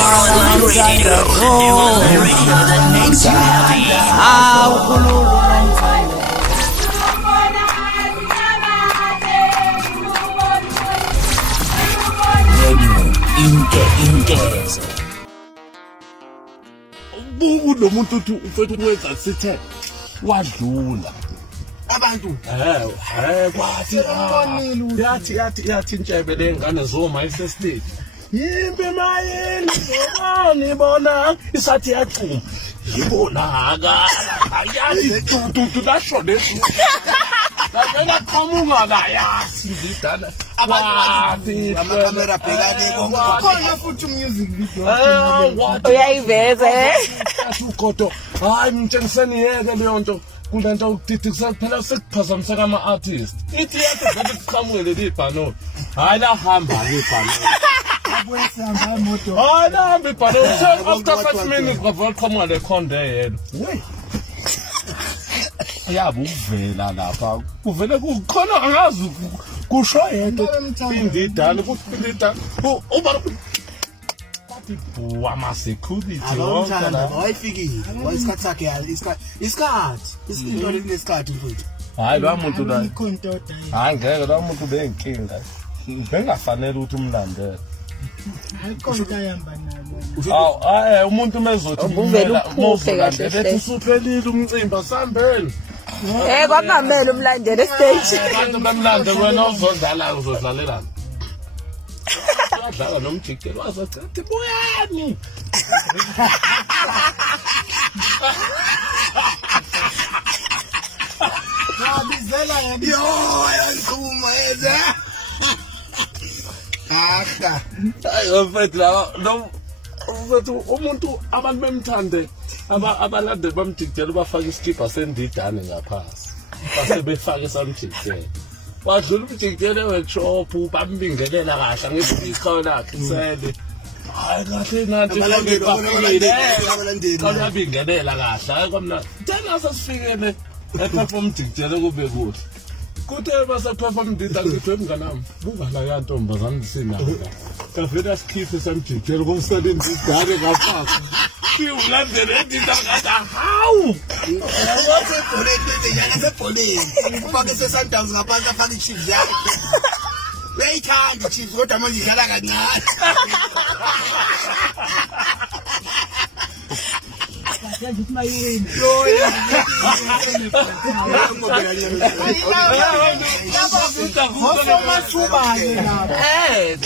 Online radio. The online radio that makes you happy. Ingezo. Lo muntu ufethu kwenza sithe wadlula abantu kwathi yathi intshebe lengane zoma isestate yimbe mayeni ngibona isathi yacuma ngibonaka ayazi tu lasho leso la qhamuka la yazi ngidala abantu kamera bhekani khona futhi music video uyayiveza ugodo hayi ngitshengiseni yeke leyo nto kulento ukuthi kusaphela sekuphazamisa kama artist ithi yathi vele siqhamukele libhano hayi la hamba libhano abuyisamba imoto hayi la hamba ibhano after 5 minutes kwavela qhamuka le khonde yena yabo uvela lapha uvele kukhona angazi kusho yento indidane kuphilita uba buwa security abamthanda wayifikile wayisikhathi sakhe isikhathi isinto lesikhathi mfowethu hayi lo muntu la hayi ngeke lo muntu benginkinga bengafanele ukuthi umlandele ayikho yamba nalo umuntu mezothi uvela uphuhle kahle hle usuphelile umcimbi sambeni kwakungamele umlandele stage abantu bemlande wena uzodlalela dlala nomjikelo wazacathi buyani wabizela yanquma yeza aka ayo mfethu la mfethu umuntu abantu bemthande abalande bamjikelo bafaka iskipa sendidane ngaphasi base befaka esamjikelo wadlula umjikelo workshop bambingelela kahle ngesikhawu lakhe sele hayi kahle nathi babingelela kahle hayi kwamna thina sasifikele eperform umjikelo kube kuhle kuthe base perform ndida ngithe mnganami buka la yantombazana sinabo kavela sikhiphe samjikelo komsele ndidane ngaphasi ulandele ndida ngata hawu wasebholeni ufake se-Sundowns ngaphansi afake i-chiefs yakhe uyayithanda i-chiefs kodwa manje idlala kancane Hey!